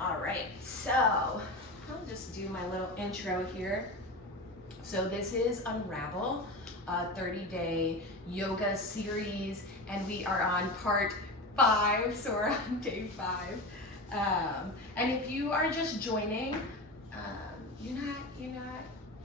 All right, so I'll just do my little intro here. So this is Unravel, a 30-day yoga series, and we are on part 5, so we're on day 5. And if you are just joining, you're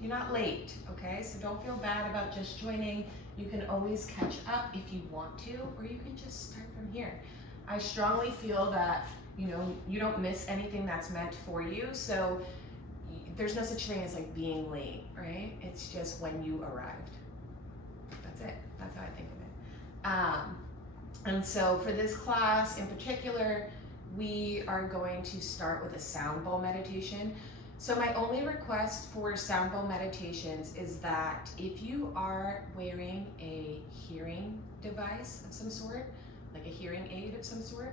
not late, okay? So don't feel bad about just joining. You can always catch up if you want to, or you can just start from here. I strongly feel that you don't miss anything that's meant for you. So there's no such thing as like being late, right? It's just when you arrived. That's it. That's how I think of it. And so for this class in particular, we are going to start with a sound bowl meditation. So my only request for sound bowl meditations is that if you are wearing a hearing device of some sort, like a hearing aid of some sort,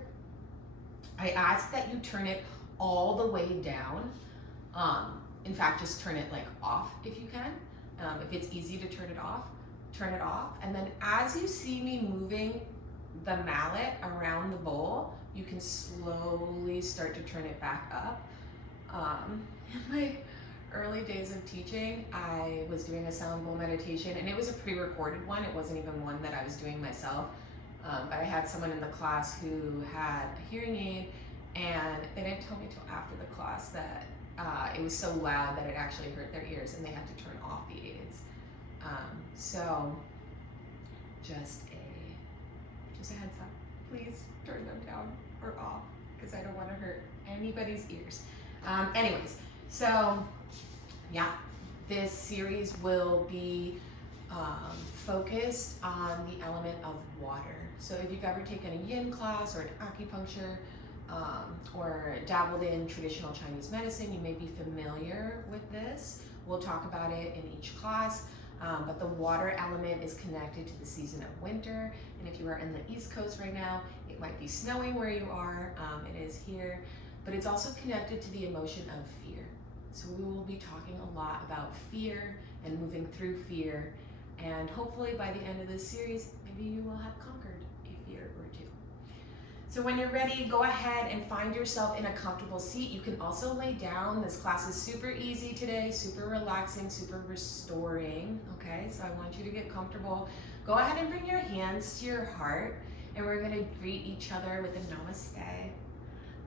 I ask that you turn it all the way down. In fact, just turn it like off if you can. If it's easy to turn it off. And then as you see me moving the mallet around the bowl, you can slowly start to turn it back up. In my early days of teaching, I was doing a sound bowl meditation, and it was a pre-recorded one. It wasn't even one that I was doing myself. But I had someone in the class who had a hearing aid, and they didn't tell me till after the class that it was so loud that it actually hurt their ears, and they had to turn off the aids. So just a heads up, please turn them down or off, because I don't want to hurt anybody's ears. Anyways, so yeah, this series will be focused on the element of water. So if you've ever taken a yin class or an acupuncture or dabbled in traditional Chinese medicine, you may be familiar with this. We'll talk about it in each class, but the water element is connected to the season of winter. And if you are in the East Coast right now, it might be snowing where you are. It is here, but it's also connected to the emotion of fear. So we will be talking a lot about fear and moving through fear. And hopefully by the end of this series, maybe you will have conquered a fear or two. So when you're ready, go ahead and find yourself in a comfortable seat. You can also lay down. This class is super easy today, super relaxing, super restoring, okay? So I want you to get comfortable. Go ahead and bring your hands to your heart, and we're gonna greet each other with a namaste.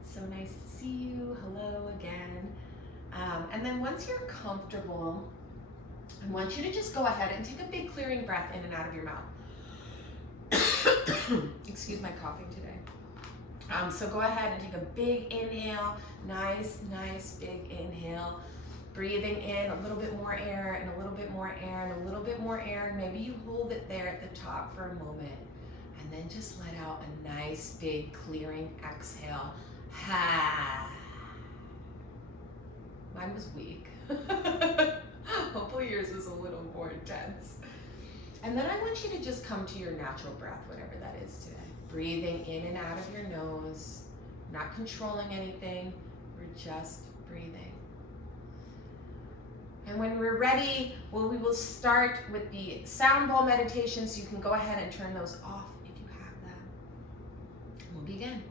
So nice to see you, hello again. And then once you're comfortable, I want you to just go ahead and take a big clearing breath in and out of your mouth. Excuse my coughing today. So go ahead and take a big inhale, nice big inhale. Breathing in a little bit more air and a little bit more air and a little bit more air. Maybe you hold it there at the top for a moment, and then just let out a nice big clearing exhale. Ha. Mine was weak. Hopefully yours is a little more intense. And then I want you to just come to your natural breath, whatever that is today. Breathing in and out of your nose, not controlling anything, we're just breathing. And when we're ready, we will start with the sound bowl meditation, so you can go ahead and turn those off if you have them. We'll begin.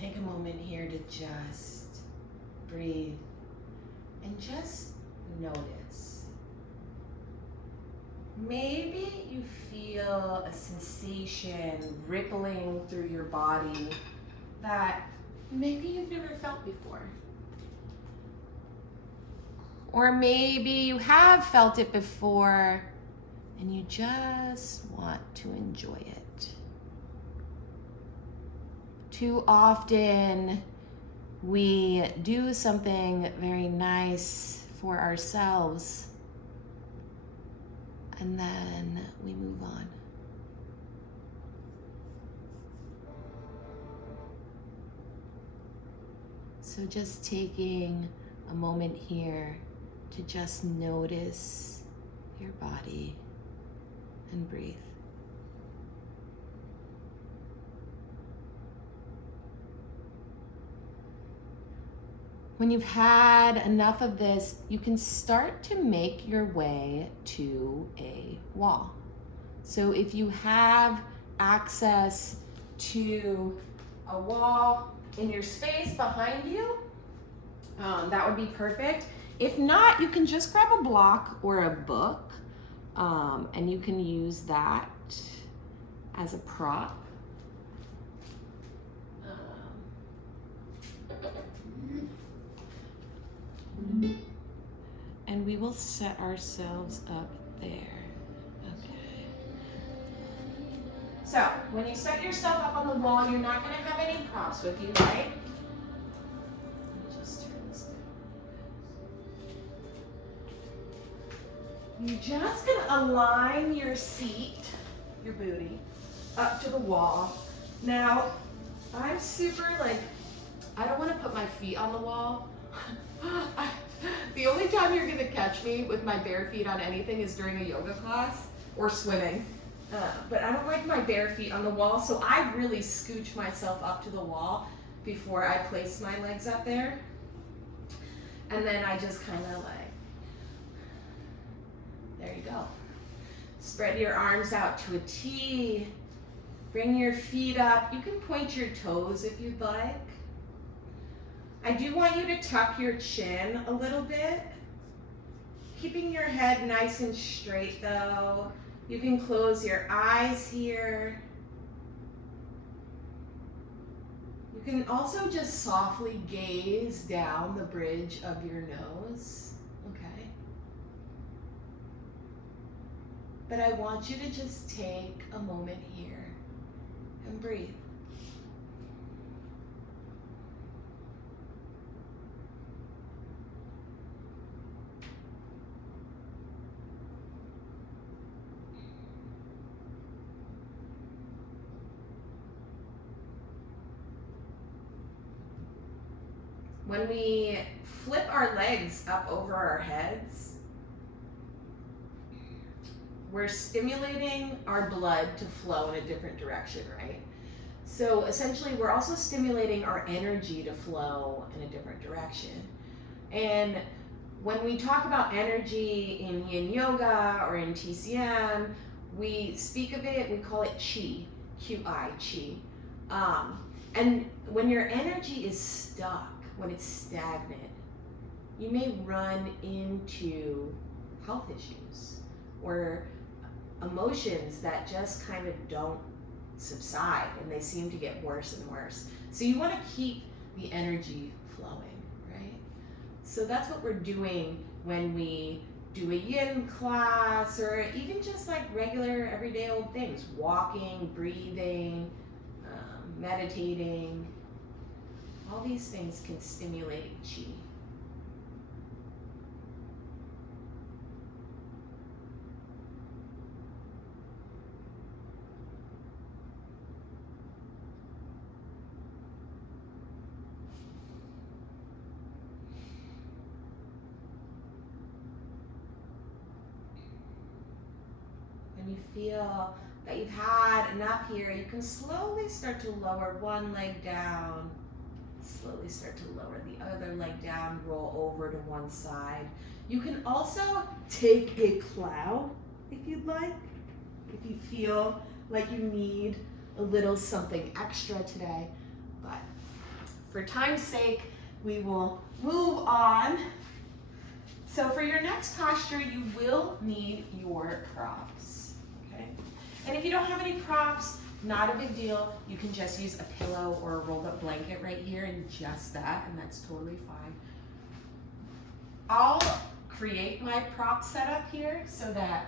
take a moment here to just breathe and just notice. Maybe you feel a sensation rippling through your body that maybe you've never felt before. Or maybe you have felt it before and you just want to enjoy it. Too often we do something very nice for ourselves and then we move on. So just taking a moment here to just notice your body and breathe. When you've had enough of this, you can start to make your way to a wall. So if you have access to a wall in your space behind you, that would be perfect. If not, you can just grab a block or a book, and you can use that as a prop. And we will set ourselves up there. Okay. So when you set yourself up on the wall, you're not going to have any props with you, right? Let me just turn this down. You're just going to align your seat, your booty, up to the wall. Now, I'm super I don't want to put my feet on the wall. The only time you're gonna catch me with my bare feet on anything is during a yoga class or swimming. But I don't like my bare feet on the wall, so I really scooch myself up to the wall before I place my legs up there. And then I just kind of there you go. Spread your arms out to a T. Bring your feet up. You can point your toes if you'd like. I do want you to tuck your chin a little bit, keeping your head nice and straight though. You can close your eyes here. You can also just softly gaze down the bridge of your nose, okay? But I want you to just take a moment here and breathe. When we flip our legs up over our heads, we're stimulating our blood to flow in a different direction, right? So essentially, we're also stimulating our energy to flow in a different direction. And when we talk about energy in yin yoga or in TCM, we speak of it, we call it chi, Q-I, chi. And when your energy is stuck, when it's stagnant, you may run into health issues or emotions that just kind of don't subside and they seem to get worse and worse. So you want to keep the energy flowing, right? So that's what we're doing when we do a yin class or even just like regular everyday old things, walking, breathing, meditating. All these things can stimulate chi. When you feel that you've had enough here, you can slowly start to lower one leg down. Slowly start to lower the other leg down, roll over to one side. You can also take a plow if you'd like, if you feel like you need a little something extra today. But for time's sake, we will move on. So for your next posture, you will need your props, okay? And if you don't have any props, not a big deal. You can just use a pillow or a rolled up blanket right here and just that, and that's totally fine. I'll create my prop setup here so that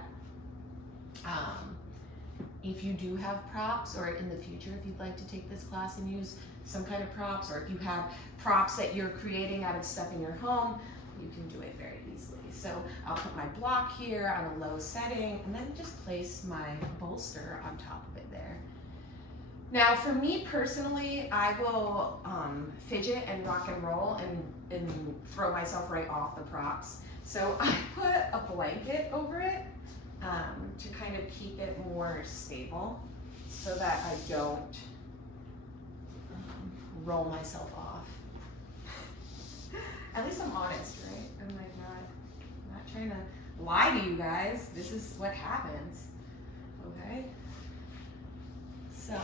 if you do have props, or in the future if you'd like to take this class and use some kind of props, or if you have props that you're creating out of stuff in your home, you can do it very easily. So I'll put my block here on a low setting and then just place my bolster on top of it there. Now for me personally, I will fidget and rock and roll and throw myself right off the props. So I put a blanket over it to kind of keep it more stable so that I don't roll myself off. At least I'm honest, right? I'm like not trying to lie to you guys. This is what happens, okay? So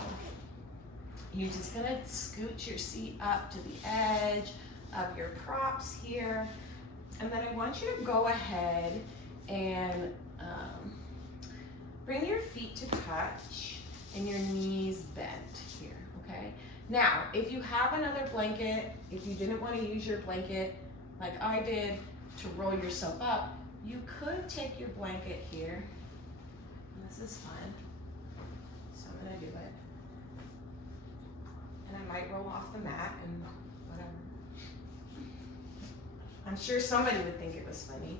you're just gonna scoot your seat up to the edge of your props here. And then I want you to go ahead and bring your feet to touch and your knees bent here, okay? Now, if you have another blanket, if you didn't want to use your blanket like I did to roll yourself up, you could take your blanket here, and this is fun, so I'm gonna do it. And I might roll off the mat and whatever. I'm sure somebody would think it was funny.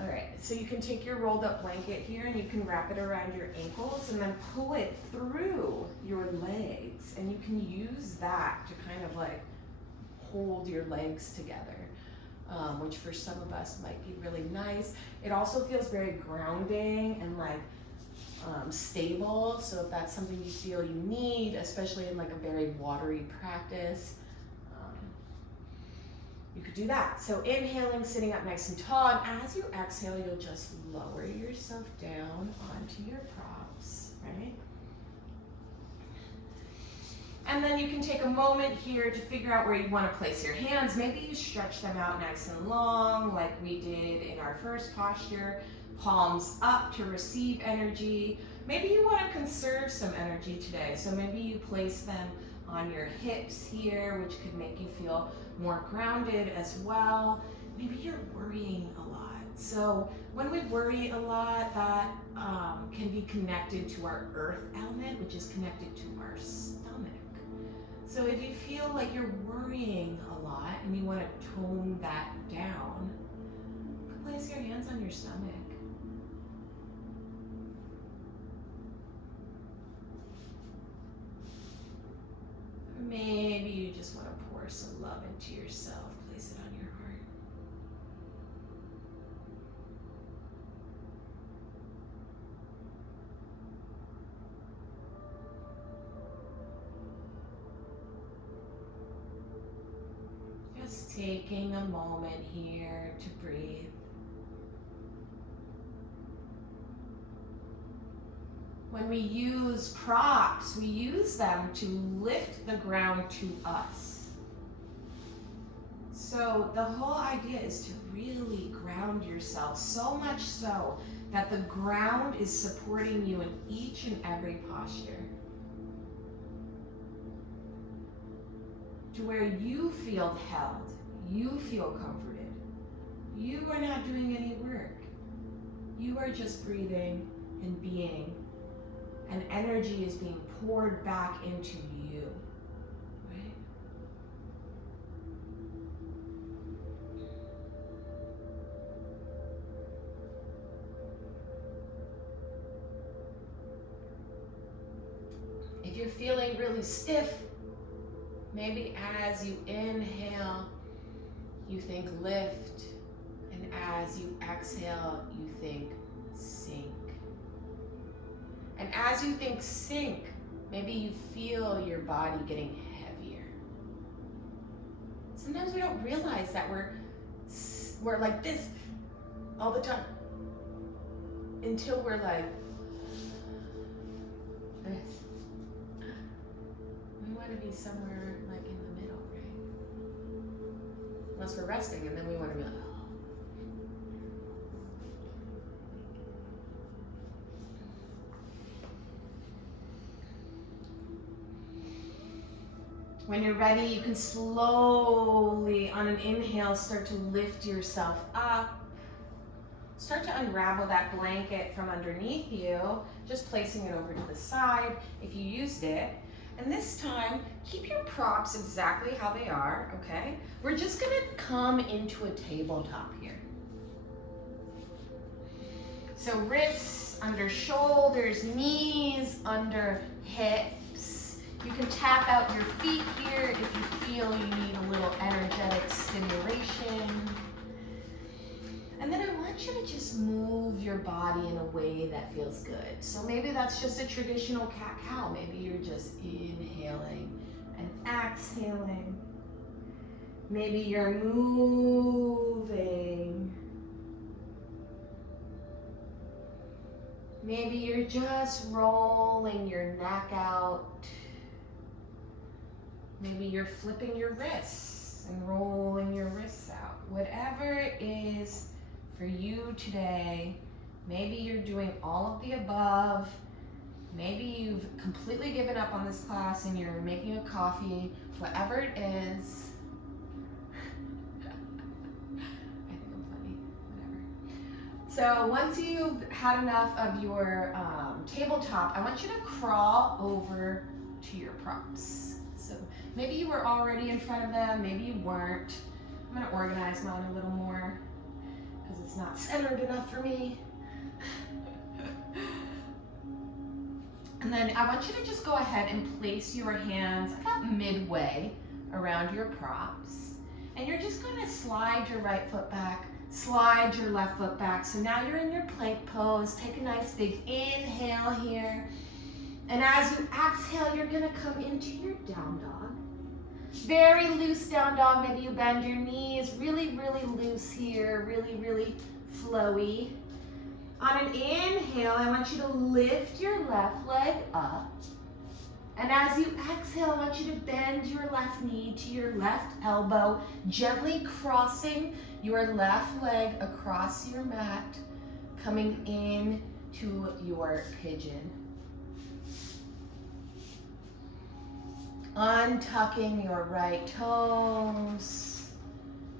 All right, so you can take your rolled up blanket here and you can wrap it around your ankles and then pull it through your legs, and you can use that to kind of like hold your legs together, which for some of us might be really nice. It also feels very grounding and like stable, so if that's something you feel you need, especially in like a very watery practice, you could do that. So inhaling, sitting up nice and tall, and as you exhale, you'll just lower yourself down onto your props, right? And then you can take a moment here to figure out where you want to place your hands. Maybe you stretch them out nice and long like we did in our first posture, palms up to receive energy. Maybe you want to conserve some energy today, so maybe you place them on your hips here, which could make you feel more grounded as well. Maybe you're worrying a lot. So when we worry a lot, that can be connected to our earth element, which is connected to our stomach. So if you feel like you're worrying a lot and you want to tone that down, you can place your hands on your stomach. Maybe you just want to pour some love into yourself. Place it on your heart. Just taking a moment here to breathe. When we use props, we use them to lift the ground to us. So the whole idea is to really ground yourself, so much so that the ground is supporting you in each and every posture. To where you feel held, you feel comforted. You are not doing any work. You are just breathing and being. And energy is being poured back into you, right? If you're feeling really stiff, maybe as you inhale, you think lift, and as you exhale, you think sink. And as you think sink, maybe you feel your body getting heavier. Sometimes we don't realize that we're like this all the time until we're like this. We want to be somewhere like unless we're resting, and then we want to be like, oh. When you're ready, you can slowly, on an inhale, start to lift yourself up. Start to unravel that blanket from underneath you, just placing it over to the side if you used it. And this time, keep your props exactly how they are, okay? We're just gonna come into a tabletop here. So wrists under shoulders, knees under hips. You can tap out your feet here if you feel you need a little energetic stimulation. And then I want you to just move your body in a way that feels good. So maybe that's just a traditional cat-cow. Maybe you're just inhaling and exhaling. Maybe you're moving. Maybe you're just rolling your neck out. Maybe you're flipping your wrists and rolling your wrists out. Whatever it is for you today, maybe you're doing all of the above. Maybe you've completely given up on this class and you're making a coffee. Whatever it is. I think I'm funny. Whatever. So once you've had enough of your tabletop, I want you to crawl over to your props. So maybe you were already in front of them, maybe you weren't. I'm gonna organize mine a little more because it's not centered enough for me. And then I want you to just go ahead and place your hands about midway around your props. And you're just gonna slide your right foot back, slide your left foot back. So now you're in your plank pose. Take a nice big inhale here. And as you exhale, you're gonna come into your down dog. Very loose down dog. Maybe you bend your knees. Really, really loose here. Really, really flowy. On an inhale, I want you to lift your left leg up. And as you exhale, I want you to bend your left knee to your left elbow, gently crossing your left leg across your mat, coming in to your pigeon. Untucking your right toes,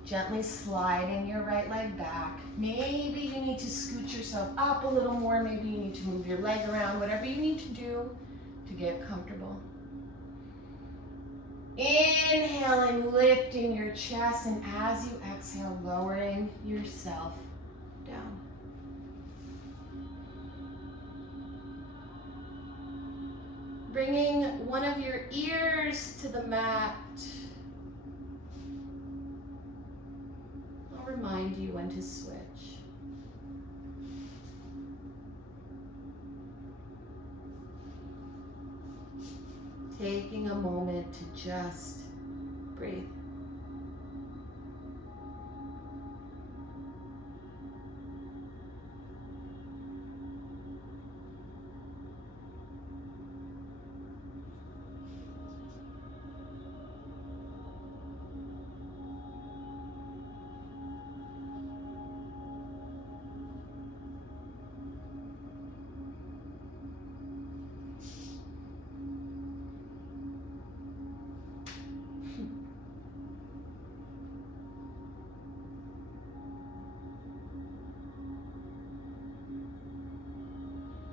gently sliding your right leg back. Maybe you need to scoot yourself up a little more. Maybe you need to move your leg around, whatever you need to do to get comfortable. Inhaling, lifting your chest, and as you exhale, lowering yourself down. Bringing one of your ears to the mat. I'll remind you when to switch. Taking a moment to just breathe.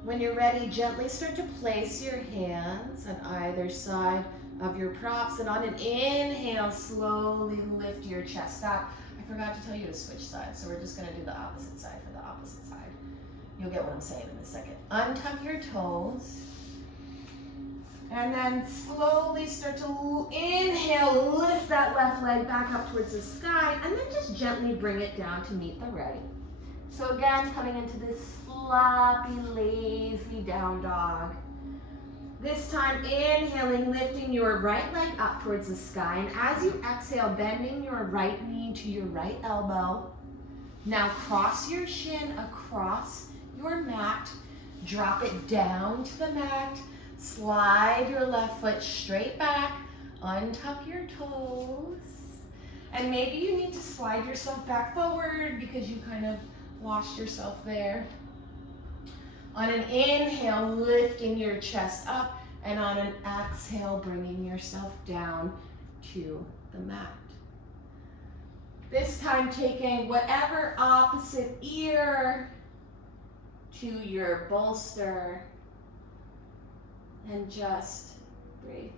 When you're ready, gently start to place your hands on either side of your props, and on an inhale, slowly lift your chest up. I forgot to tell you to switch sides, so we're just gonna do the opposite side for the opposite side. You'll get what I'm saying in a second. Untuck your toes, and then slowly start to inhale, lift that left leg back up towards the sky, and then just gently bring it down to meet the right. So again, coming into this floppy, lazy down dog. This time, inhaling, lifting your right leg up towards the sky. And as you exhale, bending your right knee to your right elbow. Now cross your shin across your mat. Drop it down to the mat. Slide your left foot straight back. Untuck your toes. And maybe you need to slide yourself back forward because you kind of lost yourself there. On an inhale, lifting your chest up, and on an exhale, bringing yourself down to the mat. This time taking whatever opposite ear to your bolster and just breathe.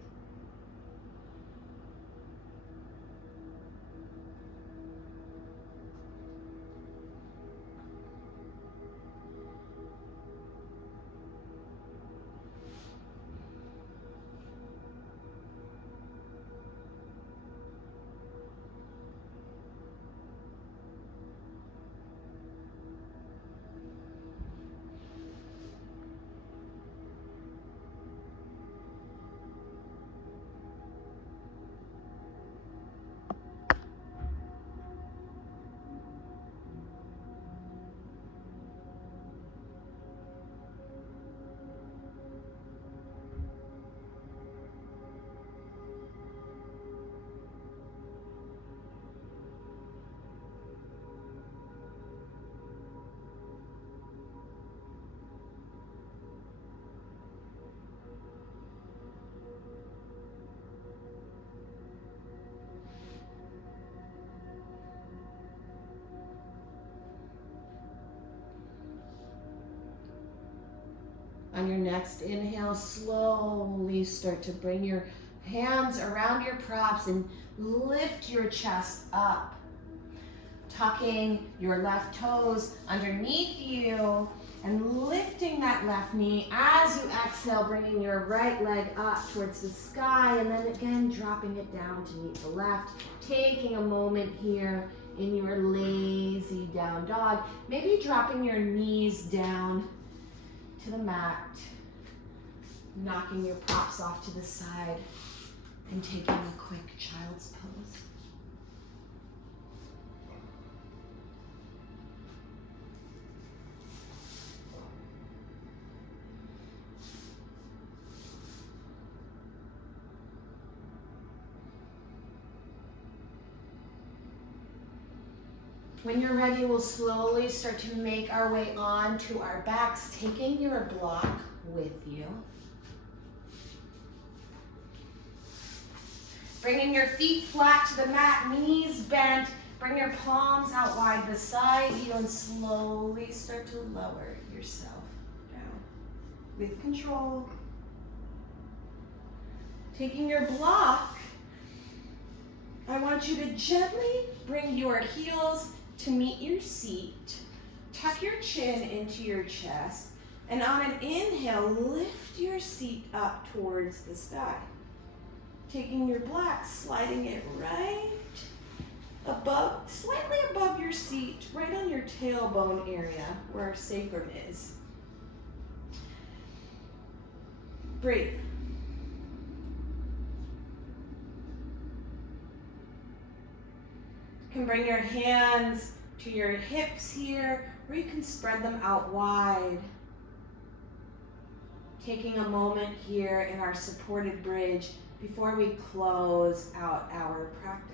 On your next inhale, slowly start to bring your hands around your props and lift your chest up. Tucking your left toes underneath you and lifting that left knee as you exhale, bringing your right leg up towards the sky, and then again dropping it down to meet the left. Taking a moment here in your lazy down dog, maybe dropping your knees down to the mat, knocking your props off to the side, and taking a quick child's pose. When you're ready, we'll slowly start to make our way on to our backs, taking your block with you. Bringing your feet flat to the mat, knees bent. Bring your palms out wide beside you and slowly start to lower yourself down with control. Taking your block, I want you to gently bring your heels to meet your seat. Tuck your chin into your chest, and on an inhale, lift your seat up towards the sky. Taking your block, sliding it right above, slightly above your seat, right on your tailbone area where our sacrum is. Breathe. You can bring your hands to your hips here, or you can spread them out wide. Taking a moment here in our supported bridge before we close out our practice.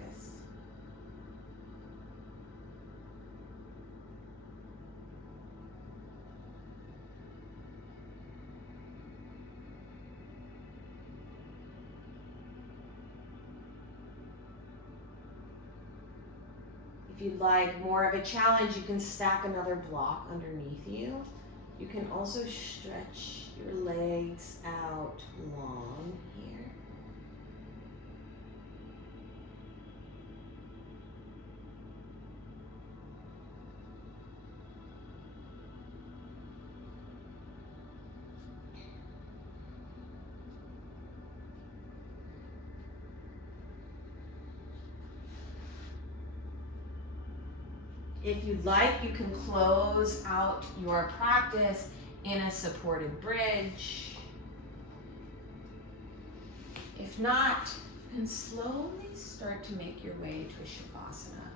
If you'd like more of a challenge, you can stack another block underneath you. You can also stretch your legs out long here. If you'd like, you can close out your practice in a supported bridge. If not, you can slowly start to make your way to a Shavasana.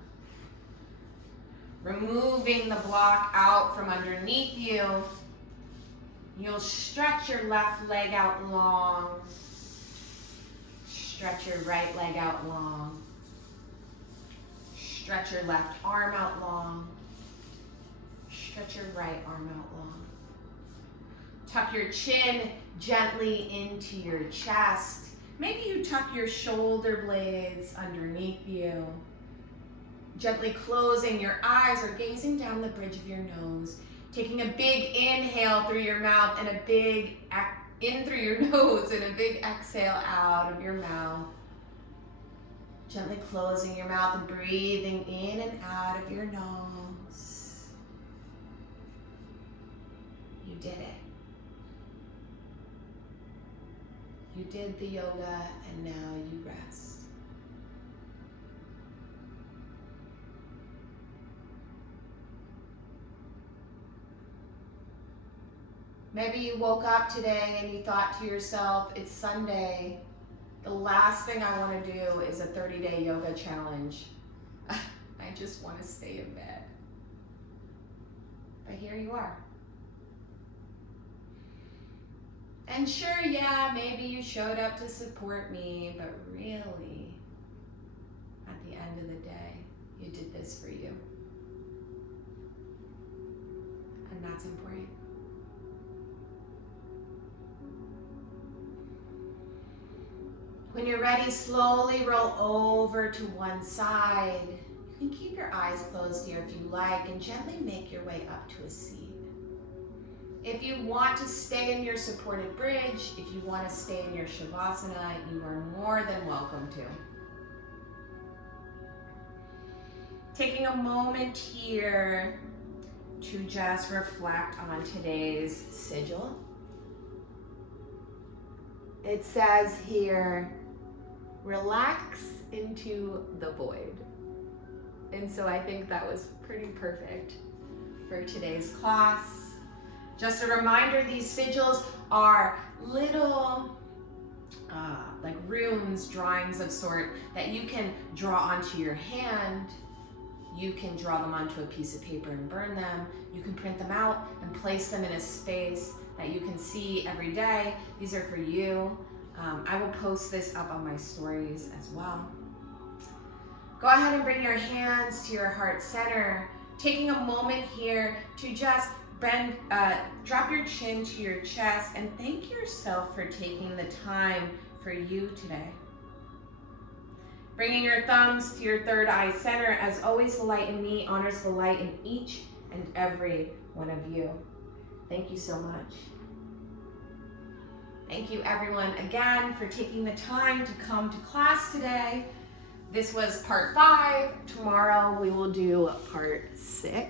Removing the block out from underneath you, you'll stretch your left leg out long. Stretch your right leg out long. Stretch your left arm out long. Stretch your right arm out long. Tuck your chin gently into your chest. Maybe you tuck your shoulder blades underneath you. Gently closing your eyes or gazing down the bridge of your nose. Taking a big inhale through your mouth and a big in through your nose and a big exhale out of your mouth. Gently closing your mouth and breathing in and out of your nose. You did it. You did the yoga and now you rest. Maybe you woke up today and you thought to yourself, it's Sunday. The last thing I want to do is a 30-day yoga challenge. I just want to stay in bed. But here you are. And sure, yeah, maybe you showed up to support me, but really, at the end of the day, you did this for you. And that's important. When you're ready, slowly roll over to one side. You can keep your eyes closed here if you like and gently make your way up to a seat. If you want to stay in your supported bridge, if you want to stay in your shavasana, you are more than welcome to. Taking a moment here to just reflect on today's sigil. It says here, relax into the void. And so I think that was pretty perfect for today's class. Just a reminder, these sigils are little like runes, drawings of sort that you can draw onto your hand. You can draw them onto a piece of paper and burn them. You can print them out and place them in a space that you can see every day. These are for you. I will post this up on my stories as well. Go ahead and bring your hands to your heart center, taking a moment here to just drop your chin to your chest and thank yourself for taking the time for you today. Bringing your thumbs to your third eye center. As always, the light in me honors the light in each and every one of you. Thank you so much. Thank you everyone again for taking the time to come to class today. This was part 5. Tomorrow we will do part 6.